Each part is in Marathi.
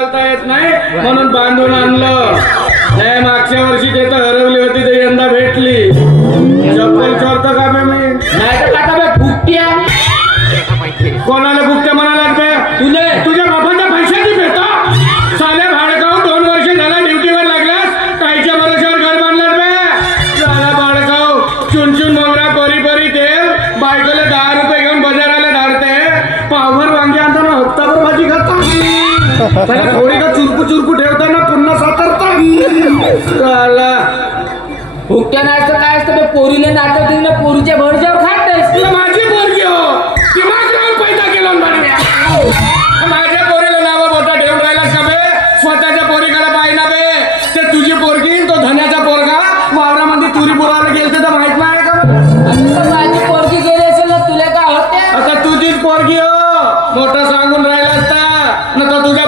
चालता येत नाही म्हणून बांधून आणलं. नाही मागच्या वर्षी ते तर हरवली होती ते यंदा भेटली. चप्पल चोरतो का बे मी? नाही तर आता बे फुकट्या कोणाला गुप्त म्हणाला बे? तुले तुझ्या बापाच्या पैशाची भेटा साल्या भाडकाव 2 वर्ष झाला ड्युटीवर लागलास कायच्या भरोशावर घर बांधलास बे? साला भाडकाव चुनचुन मोगरा परी परी तेल बायकोला 10 रुपये घेऊन बाजाराला धाडते. पावभर वांगे आणताना हप्ताभर भाजी खाता. त्याला थोडी का चुरकू चुरकू ठेवताना पुन्हा सातरता. साला फुकट्या नाही तर काय असतं बे पोरीला नाचवतील ना पोरीच्या भरजावर खातेस. तुला माझी पोरगी हो दिमाग लावून पैदा केला ना बाळा. माझ्या पोरीला नाव मोठा ठेवून राहिलास का बे? स्वतःच्या पोरीकडे पाहिना बे. ते तुझी पोरगी तो धन्याचा पोरगा वावरामध्ये तुरी पुरायला गेलते तर माहित नाही का? आता माझी पोरगी गेली असेल ना तुला काय होते? आता तुझीच पोरगी हो मोठं सांगून राहिला असता ना तो तुझा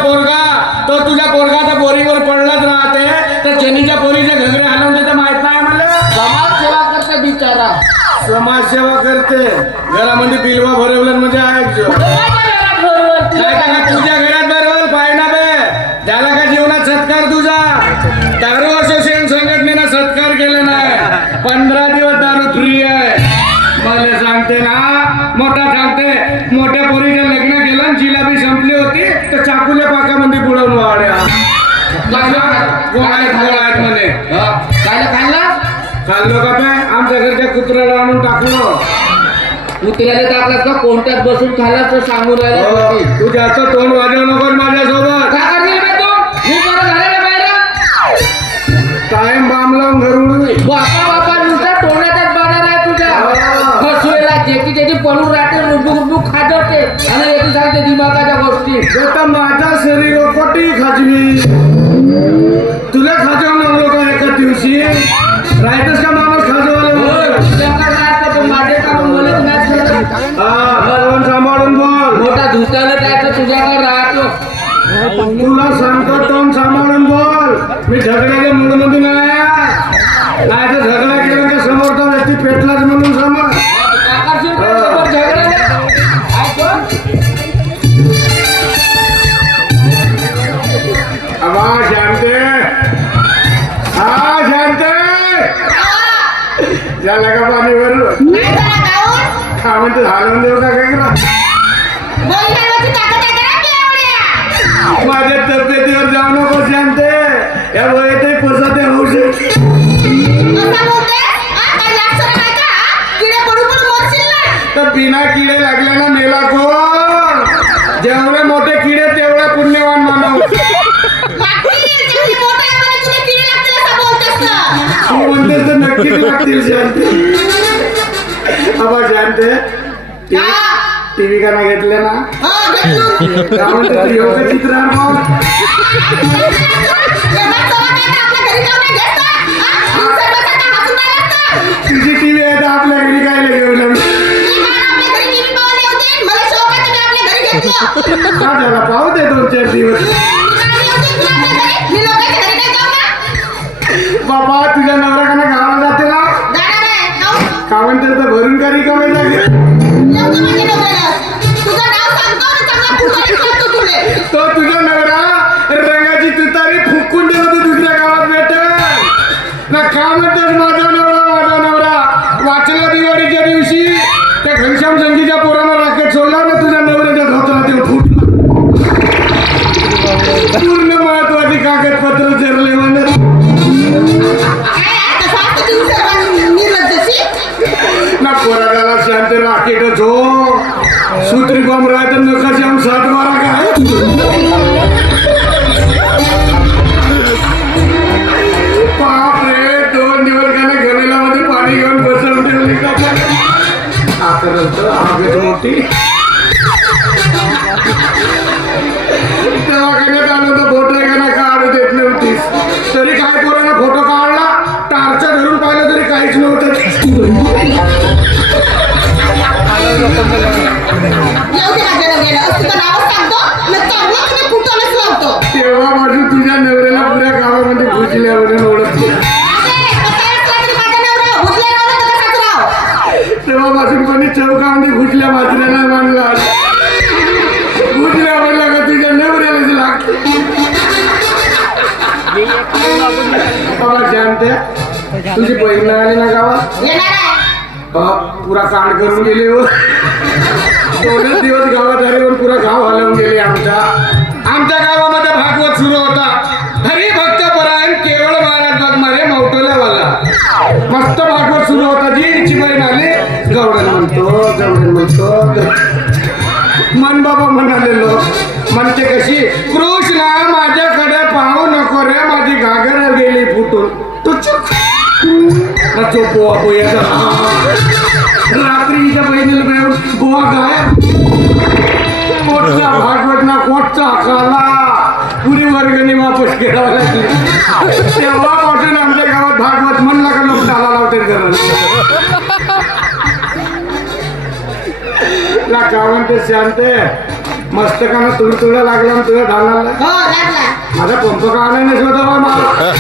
पोरगा तर बोरीवर पडलाच राहते. तर जेनीच्या पोरीच्या घगरे हलवून देतं माहित नाही मला. समाज सेवा करते बिचारा. समाजसेवा करते घरामध्ये बिलवा भरवलं म्हणजे ऐकतो. काय का तुझ्या घरात बरोबर पाहिना बे त्याला का जीवनात सत्कार तुझा. दारू असोसिएशन संघटनेनं सत्कार केला नाही. 15 दिवस दारू फ्री आहे. मला सांगते ना मोठा सांगते मोठ्या पोरीचं लग्न केलं आणि जिलाबी संपली होती तर चाकूल्या पाकामध्ये बुडवून वाड्या गोळ्यात म्हणे. काय खाल्ला खाल्लो का बे? आमच्या घरच्या कुत्र्याला आणून टाकलो. कुत्र्याला टाकलास का कोणत्यात बसून खाल्लास तर सांगून राहिला. तू जास्त तोंड वाजवू नको माझ्यासोबत. काय करशील बे तू? मी परत झालेला बाहेर टाइम बाम लावून घर उडू. बापा नुसता तोंडाचाच बाजार आहे तुझ्या. फसवेला जेकी जेकी पडून राहते रुबू खाजवते आणि येते सांगते दिमागाच्या गोष्टी. आता माझा शरीर कोटी खाजवी तुला खाजवून आणलो का एका दिवशी? राहतच का माणूस खाजवायला? माझे काम बोलत नाही. कोण सांभाळून बोल. मोठा धुताला जायचं तुझ्याकडे राहतो. तुला सांगतो टोन सांभाळून बोल. मी झगड्याच्या मूडमध्ये नाही तर झगडा केला का समोरचा व्यक्ती पेटलाच म्हणून समज. शांते शांते झालं का पाणी भरून? का म्हणते घालून देऊ का काय? माझ्या तब्येतीवर जाऊ नको शांते. या वयातही पोसाते होऊ शकते. तर बिना किडे लागल्यानं मेला कोण? जेवढे मोठे किडे तेवढे पुण्यवान मानव. तू म्हणतेस तर नक्कीच लागतील शांते. बाबा शांते टीव्ही का नाही घेतले ना? का म्हणते तू योग्य चित्र तुझी टीव्ही आहे तर आपल्या घरी काय घेऊन झाला पाहू दे 2-4 दिवस. बाबा तुझ्या नवरा का नाही गावाला जाते ना? का म्हणते तर भरून करी कमी लागेल. तो तुझा नवरा रंगाची तुतारी फुकून देतो तू दुसऱ्या गावात भेटेल ना. का म्हणतेस माझा नवरा वाचला दिवाळीच्या दिवशी त्या घनश्याम संगीच्या पोरानं राकेट सोडला ना तुझ्या नवऱ्याच्या धोत्रात येऊन फुटला. पूर्ण महत्वाची कागदपत्र चरले म्हणत ना पोराला शांत राकेटच हो. सूत्री बॉम्ब राहत नकाशी आम 7-12 काय बाप रे. 2 दिवस त्याने घरेला मध्ये पाणी घेऊन बसवून ठेवली का आगत मोठी. दवाखान्यात आलं तर फोटो एखादा काढू देत नव्हतीस. तरी काय पोरानं फोटो काढला टारचा धरून पाहिलं तरी काहीच नव्हतं. तेव्हापासून तुझ्या नवऱ्याला पुऱ्या गावामध्ये भुजल्या म्हणून ओळखते. तेव्हापासून कोणी चौकामध्ये भुजल्या मात्र नाही मानला. भुजल्या म्हणला का तुझ्या नवऱ्यालाच लागते. बाबा जानते तुझी बहीण नाही आली ना गावात येणार आहे. पुरा कांड करून गेले हो 2 दिवस गावात आले पण पुरा गाव हलवून गेले आमच्या गावामध्ये भागवत सुरू होता हरिभक्त परायण केवळ महाराज बघणारे मौटोल्यावाला मस्त भागवत सुरू होता जी हिची बहीण आली गवडण म्हणतो मन बाबा म्हणालेलो म्हणते कशी कृष्णा माझ्याकडे पाहू नको रे माझी घागर गेली फुटून तू चुप रात्रीच्या बहिणीला मिळून गोवा गायब कोटचा भागवत ना कोटचा खाला पुरी वर्गणी वापस करावं लागली तेव्हा पासून आमच्या गावात भागवत म्हणला का लोक डाला लावते का म्हणते शांते मस्तकानं तुडतुडा लागला आणि तुला ढालाला हो लागला. माझा पंप का नाही शोधा बा मला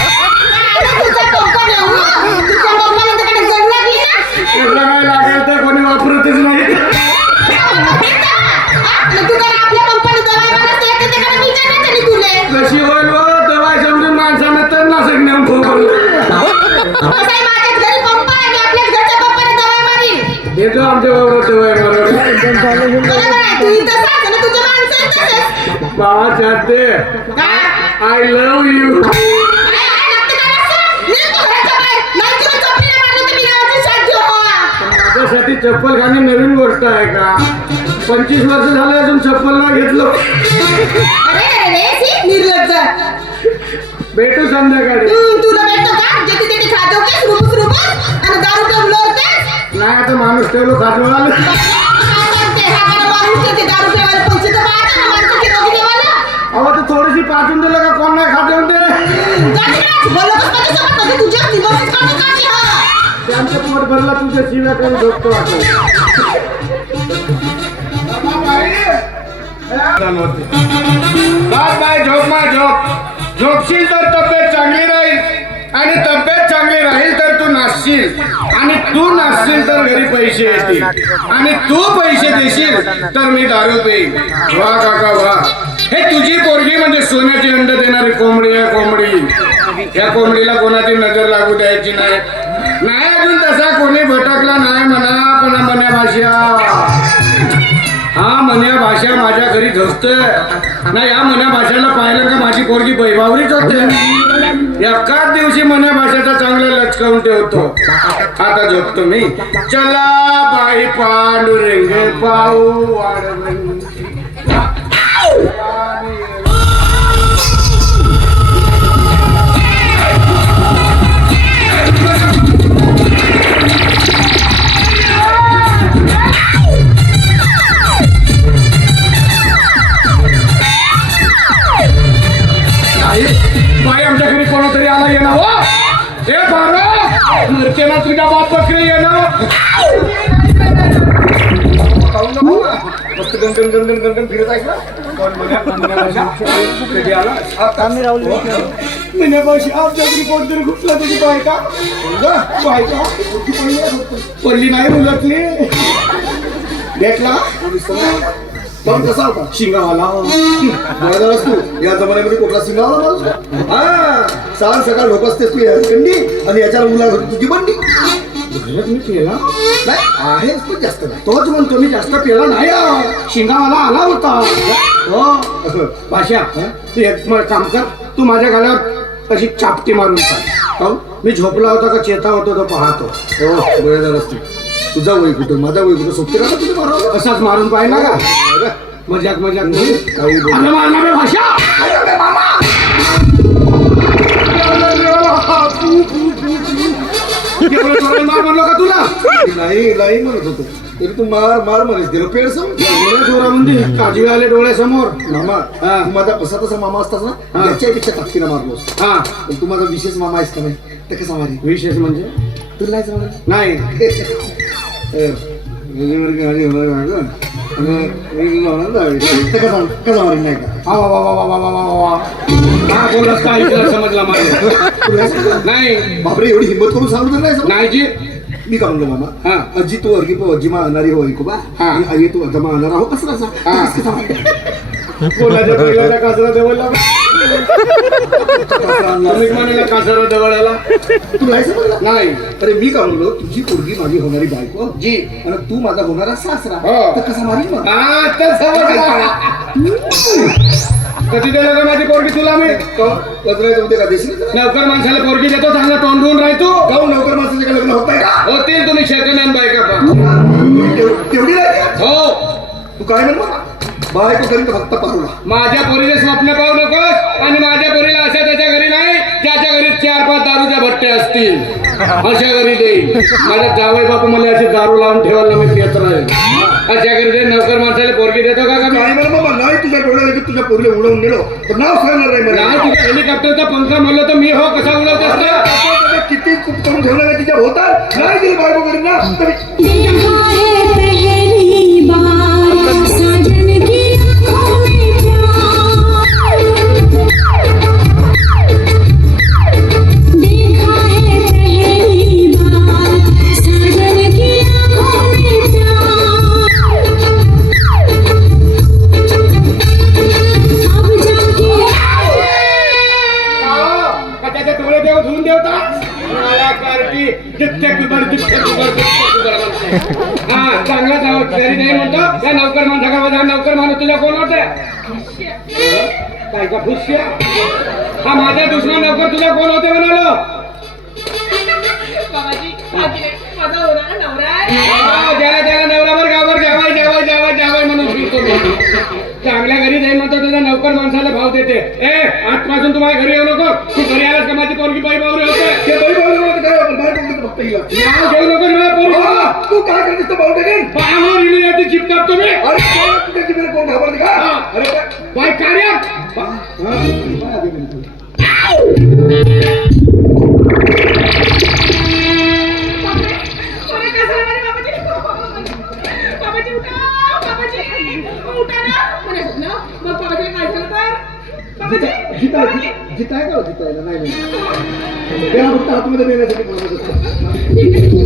तुझा पंपा नेऊ ना. तुझ्या पंपाला तुझ्याकडे जड लागली ना. एवढं काय लागेल तर कोणी वापरतच नाही मग तू काय आपल्या पंपाला दवाई मारत नाही, तर त्याकडे विचारलं तरी तुले. कशी होईल हो तेव्हा समजून माणसानं तर नाशक नेऊन ठोकलं कसं आहे, माझ्याच घरी पंप आहे, मी आपल्याच घरच्या पंपाला दवाई मारीन. देतो आमच्या बरोबर तेव्हा बरोबर आहे, तू इथं सांग ना, तुझं माणसं आहे तसंच. बाबा चाहते का? आय लव्ह यू काय लागतं का असं? निघ तू घराच्या बाहेर. नाही तुला चपलीने मारलं तर मी गावाची साथ घेऊ हो. माझ्यासाठी चप्पल खाणे नवीन गोष्ट आहे का 25 वर्ष झाले अजून चप्पल नाही घेतलं अरे सी निर्लज्ज. भेटू संध्याकाळी तुला भेटतो का? जेथे तेथे खातो की रुबूस आणि दारू पिऊन लोळतेस? नाही आता माणूस ठेवलो खातो आलं काय करते? हा काय माणूस ते दारू प्यायला पैसे तर पाहता ना माणसाची रोगी देवाला. अहो तर थोडीशी पाठवून दिलं का कोण नाही खाते म्हणते बोललो कसं माझ्यासोबत कधी तुझ्या दिवसच काढतो का की हा? त्यांचं पोट भरला तुझ्या शिव्या करून झोपतो झोपशील तर तब्येत चांगली राहील आणि तब्येत चांगली राहील तर तू नाचशील आणि तू नाचशील तर घरी पैसे येतील आणि तू पैसे देशील तर मी दारू पेईन वा काका वा हे तुझी पोरगी म्हणजे सोन्याची अंड देणारी कोंबडी आहे कोंबडी या कोंबडीला कोणाची नजर लागू द्यायची नाही अजून तसा कोणी भटकला नाही म्हणा पण मन्या भाषा हा मन्या भाषा माझ्या घरी झोपतोय ना या मन्या भाषेला पाहिलं का माझी पोरगी बैभावरीच होते एकाच दिवशी मन्या भाषेचा चांगला लचकावून ठेवतो आता झोपतो मी चला बाई पांडुरंगे पाहू वाढवंती. बाई आमच्या घरी कोणातरी आला येणार हो हे बाबा मरतेना तुझ्या बाप बकरी येणार मस्त गणगण गणगण गणगण फिरत आहे का कोण कधी आला आमच्या घरी कोणतरी घुसला तुझी बायका बायका पडली नाही मुलातली भेटला पण कसा होता शिंगावाला बरोबरच तू या जमान्यामध्ये कुठला शिंगावाला माणूस हा सांग सकाळ लोक असते तू कंडी आणि याच्यावर मुला तुझी बंडी मी पेला नाही आहेच पण जास्त नाही तोच म्हणतो मी जास्त पेला नाही शिंगावाला आला होता हो भाषा तू एक काम कर तू माझ्या गाल्यावर तशी चापटी मारून पाय मी झोपला होता का चेता होतो तो पाहतो हो बरोबर असते तुझा वय कुठं माझा वय कुठं सोपते का तुझं मारावं असाच मारून पाहिला का मजाक मजाक नाही काही मारणार भाषा मार म्हणलो का तुला नाही नाही म्हणत होतो तरी तू मार मार म्हणेस गेलो पेड समोर जोरामध्ये काजवे आले डोळ्यासमोर मामा तू माझा कसा तसा मामा असतास ना याच्यापेक्षा ताकदीला मारलोस हा पण तू माझा विशेष मामा आहेस का नाही ते कसा मारी विशेष म्हणजे तुला नाही समजला नाही बापरे एवढी हिंमत करून सांगू नाही जी मी का म्हणलो मामा हा अजी तू अर्गी अजी मारणारी हो ऐकू बा आणि आई तू अजा मारणार आहो कसला कोणाच्या कसरा देवला तुम्ही म्हणाला कासारा दवडाला तू नाही समजला नाही अरे मी का म्हणलो तुझी पोरगी माझी होणारी बायको जी आणि तू माझा होणारा सासरा हो. तर कसा मारीन मग हा तर समजला कधी दिलं का माझी पोरगी तुला मी वज्रायचं उद्या का देशील नौकर माणसाला पोरगी देतो चांगला तोंडून राहतो गाव नोकर माणसाचे का लग्न होत नाही का होतील तुम्ही सेकंड हँड बायका पण तेवढी नाही हो तू काय म्हणतो बायको करीन तर फक्त पारूला माझ्या पोरीचे स्वप्न पाहू नकोस आणि माझ्या पोरीला अशा त्याच्या घरी नाही ज्याच्या घरी 4-5 दारूच्या भट्टे असतील अशा घरी देईल माझ्या जावई बापू मला अशी दारू लावून ठेवायला मी पेत राहील अशा घरी ते नौकर माणसाला पोरगी देतो का मी काय म्हणा बाबा नाही तुझ्या डोळ्याला की तुझ्या पोरीला उडवून गेलो तर नाव सांगणार नाही मला नाही तुझ्या हेलिकॉप्टरचा पंखा म्हणलं तर मी हो कसा उडवतेस ना किती चूक करून ठेवलं नाही तिच्या होतात नाही दिली बायको करीन ना तर देखा है पहली बार साजन की आंखों में प्यार देखा है पहली बार साजन की आंखों में प्यार अब जाके त्याचे डोळे देव धुवून देवता मला कारकी जितके कुबर हा चांगला जाऊ तरी नाही म्हणतो त्या नौकर माणसा नौकर माणूस तुला कोण होते काय का फुसल्या हा माझा दुसरा नौकर तुला कोण होते म्हणालो ज्याला त्याला नवरावर गावावर जावाय जावाय जावाय जावाय म्हणून फिरतो मी. चांगल्या घरी जाईल म्हणतो तुझ्या नौकर माणसाला भाव देते ए आजपासून तुम्हाला घरी येऊ नको तू घरी आलास का माझी पोरगी बाई बावरी होते ते बाई बाई काय आपण बायको करीन तर फक्त हिला नाव घेऊ नको ना पोरगी तू काय करतेस तर भाऊ देईन पायावर इलियाची चिपकाप तुम्ही अरे काय तुझ्या जीवाला कोण घाबरते का हा. अरे बाय कार्य जिताय का जितायला नाही त्याला फक्त आतमध्ये नेण्यासाठी बोलत असतो